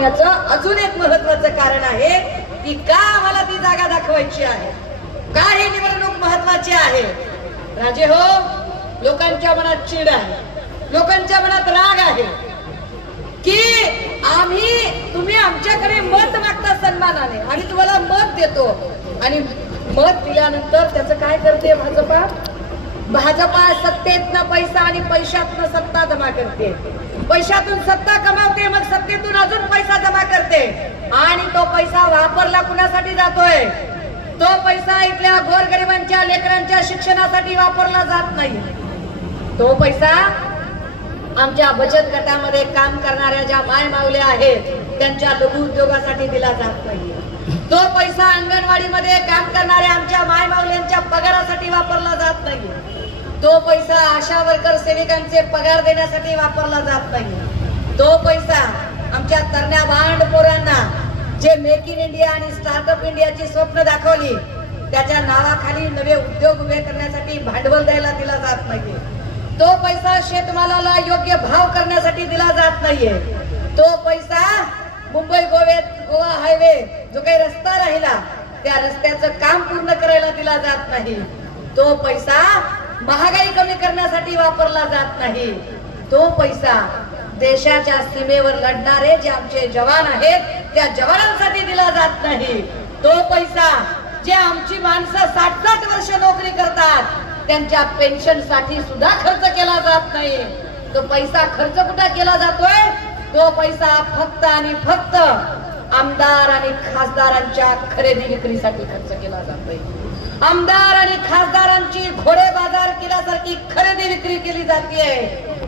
दाखवण्याचं अजून एक महत्वाचं कारण आहे की का आम्हाला ती जागा दाखवायची आहे, का ही निवडणूक महत्वाची आहे. राजे हो, लोकांच्या मनात चीड आहे, लोकांच्या मनात राग आहे की तुम्ही आमच्याकडे मत मागता सन्मानाने, आम्ही तुम्हाला मत देतो आणि मत दिल्यानंतर त्याचं काय करते भाजपा? भाजपा सत्तेतनं पैसा आणि पैशातनं सत्ता जमा करते, पैशातून सत्ता कमावते, मग सत्तेतून अजून पैसा जमा करते आणि तो पैसा वापरला कुणासाठी जातोय? तो पैसा इथल्या गोरगरिबांच्या लेकरांच्या शिक्षणासाठी वापरला जात नाही. तो पैसा आमच्या बचत गटामध्ये काम करणाऱ्या ज्या माय माऊल्या आहेत त्यांच्या लघु उद्योगासाठी दिला जात नाही. तो पैसा अंगणवाडीमध्ये काम करणाऱ्या आमच्या माय माऊल्यांच्या पगारासाठी वापरला जात नाही. तो पैसा आशा वर्कर सेविकांचे पगार देण्यासाठी वापरला जात नाही. तो पैसा आमच्या तरण्या भांड पोरांना जे मेक इन इंडिया आणि स्टार्टअप इंडियाची स्वप्न दाखवली त्याच्या नावाखाली नवे उद्योग उभे करण्यासाठी भांडवल द्यायला दिला जात नाहीये. तो पैसा शेतमालाला योग्य भाव करण्यासाठी दिला जात नाहीये. तो पैसा मुंबई गोवा हायवे जो काही रस्ता राहिला त्या रस्त्याचं काम पूर्ण करायला दिला जात नाही. तो पैसा महागाई कमी करण्यासाठी वापरला जात नाही. तो पैसा देशाच्या सीमेवर लढणारे जे आमचे जवान आहेत त्या जवानांसाठी दिला जात नाही. तो पैसा जे आमची माणसं 60-60 वर्ष नोकरी करतात त्यांच्या पेन्शन साठी सुद्धा खर्च केला जात नाही. तो पैसा खर्च कुठे केला जातोय? तो पैसा फक्त आणि फक्त आमदार आणि खासदारांच्या खरेदी विक्रीसाठी खर्च केला जातोय. आमदार आणि खासदारांची घोडे बाजार केल्यासारखी खरेदी विक्री केली जाते.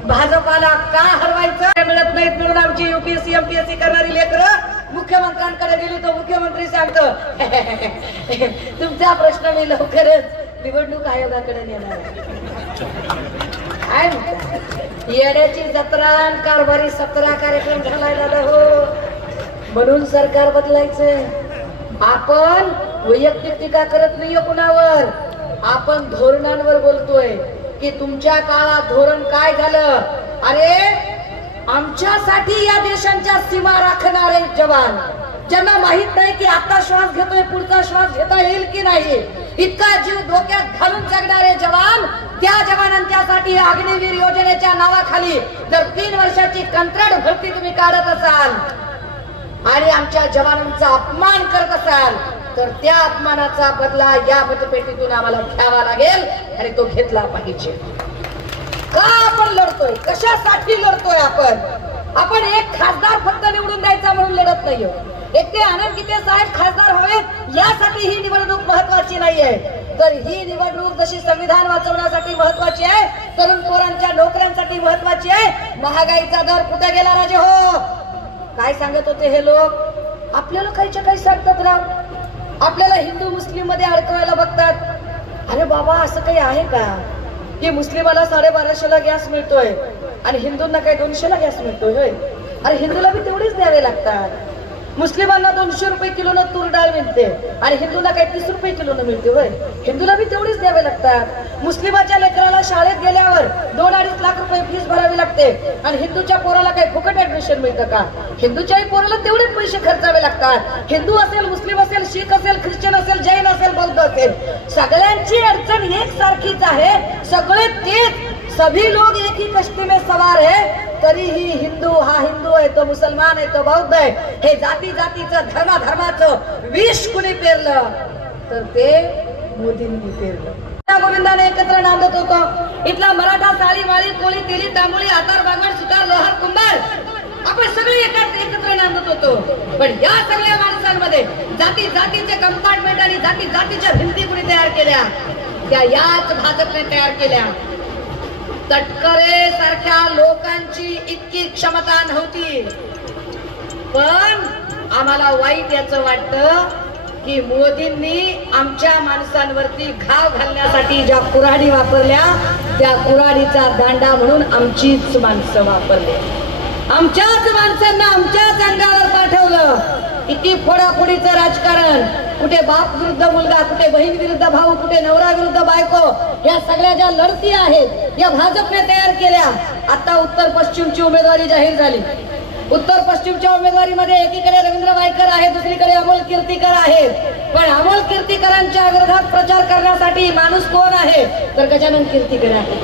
भाजपाला का हरवायचं? मिळत नाहीत म्हणून आमची युपीएससी एमपीएससी करणारी लेकरं मुख्यमंत्र्यांकडे गेली तर मुख्यमंत्री सांगतो तुमचा प्रश्न मी लवकरच निवडणूक आयोगाकडे नेणार आहे. येण्याची जत्रा कारभारी 17 कार्यक्रम झालाय दादा हो. म्हणून सरकार बदलायचंय. आपण वैयक्तिक टीका करत नाहीये कुणावर, आपण धोरणांवर बोलतोय की तुमच्या काळात धोरण काय झालं. अरे आमच्यासाठी या देशांच्या सीमा राखणारे जवान ज्यांना माहित नाही की आता श्वास घेतोय पुढचा श्वास घेता येईल की नाही, इतका जीव धोक्यात घालून जगणारे जवान, त्या जवानांच्यासाठी अग्निवीर योजनेच्या नावाखाली जर 3 वर्षाची कंत्राट भरती तुम्ही काढत असाल आणि आमच्या जवानांचा अपमान करत असाल तर त्या अपमानाचा बदला या मतपेटीतून आम्हाला घ्यावा लागेल आणि तो घेतला पाहिजे. का आपण लढतोय? कशासाठी लढतोय? आपण एक खासदार फक्त निवडून द्यायचा म्हणून लढत नाहीये. एक ते आनंद गीते साहेब खासदार व्हावेत यासाठी ही निवडणूक महत्वाची नाहीये. तर ही निवडणूक जशी संविधान वाचवण्यासाठी महत्वाची आहे, तरुण पोरांच्या नोकऱ्यांसाठी महत्वाची आहे. महागाईचा दर कुठे गेला राजे हो? काय सांगत होते हे लोक? आपल्याला काहीच्या काही सांगतात राव. आपल्याला हिंदू मुस्लिम मध्ये अडकवायला बघतात. अरे बाबा असं काही आहे का की मुस्लिमाला 1250ला गॅस मिळतोय आणि हिंदूंना काही 200ला गॅस मिळतोय? होय. अरे हिंदूला बी तेवढेच द्यावे लागतात. मुस्लिमांना 200 रुपये किलोनं तूर डाळ मिळते आणि हिंदूंना काही 30 रुपये किलोनं मिळते. होय. हिंदूला बी तेवढेच द्यावे लागतात. मुस्लिमाच्या लेकराला शाळेत गेल्यावर 2-2.5 लाख रुपये फीस भरावी लागते आणि हिंदूच्या पोराला काही फुकट ऍडमिशन मिळतं का? हिंदूच्याही पोराला तेवढेच पैसे खर्चावे लागतात. हिंदू असेल, मुस्लिम असेल, शीख असेल, ख्रिश्चन असेल, जैन असेल, बौद्ध असेल, सगळ्यांची अडचण एक सारखीच आहे. सगळे तेच, सभी लोग एक ही कश्ती में सवार है. तरीही हिंदू हा हिंदू आहे, तो मुसलमान आहे, तो बौद्ध आहे, हे जाती जातीचं धर्माचं विष कुणी पेरलं तर ते मोदींनी पेरलं. गोविंदाने एकत्र नांदत होतो. इथला मराठा, साळी, माळी, कोळी, तेली, तांबोळी, आतार, बागवान, सुतार, लोहार, कुंभार आपण सगळे एकत्र नांदत होतो. पण या सगळ्या माणसांमध्ये जाती जातीचे कंपार्टमेंट आणि जाती जातीच्या भिंती कुणी तयार केल्या? त्या याच भाजपने तयार केल्या. तटकरे सारख्या लोकांची इतकी क्षमता नव्हती. पण आम्हाला वाईट याचं वाटतं की मोदींनी आमच्या माणसांवरती घाव घालण्यासाठी ज्या कुऱ्हाडी वापरल्या त्या कुऱ्हाडीचा दांडा म्हणून आमचीच माणसं वापरले. आमच्याच माणसांना आमच्याच अंगावर पाठवलं. किती फोडाफोडीचं राजकारण, कुठे बाप विरुद्ध मुलगा, कुठे बहीण विरुद्ध भाऊ, कुठे नवरा विरुद्ध बायको, या सगळ्या ज्या लढती आहेत या भाजपने तयार केल्या. आता उत्तर पश्चिमची उमेदवारी जाहीर झाली. उत्तर पश्चिमच्या उमेदवारीमध्ये एकीकडे रवींद्र वायकर आहे, दुसरीकडे अमोल कीर्तीकर आहेत. पण अमोल कीर्तीकरांच्या विरोधात प्रचार करण्यासाठी माणूस कोण आहे? तर गजानन कीर्तीकर आहे.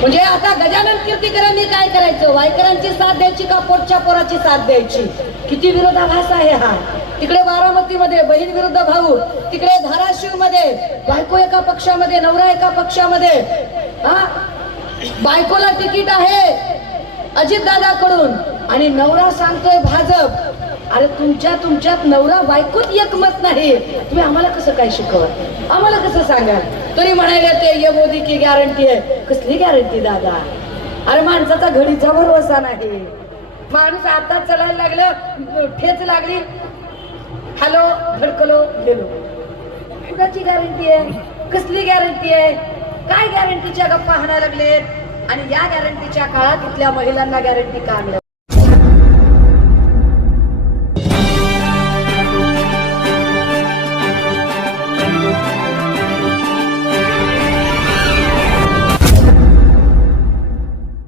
म्हणजे आता गजानन कीर्तीकरांनी काय करायचं? वायकरांची साथ द्यायची का पोटच्या पोराची साथ द्यायची? किती विरोधाभास आहे हा. तिकडे बारामतीमध्ये बहीण विरुद्ध भाऊ, तिकडे धाराशिव मध्ये बायको एका पक्षामध्ये, नवरा एका पक्षामध्ये. हा, बायकोला तिकीट आहे अजितदादाकडून आणि नवरा सांगतोय भाजप. अरे तुमच्यात नवरा बायकोत एकमत नाही, तुम्ही आम्हाला कसं काय शिकवत? आम्हाला कसं सांगा? तरी म्हणायला ते ये मोदी की गॅरंटी आहे. कसली गॅरंटी दादा? अरे माणसाचा घडीचा भरोसा नाही. माणूस आता चलायला लागलं, ठेच लागली, हॅलो धडकलो गेलो. कुणाची गॅरंटी आहे? कसली गॅरंटी आहे? काय गॅरंटीच्या गप्पा हाणायला लागलेत? आणि या गॅरंटीच्या काळात इथल्या महिलांना गॅरंटी का मिळत?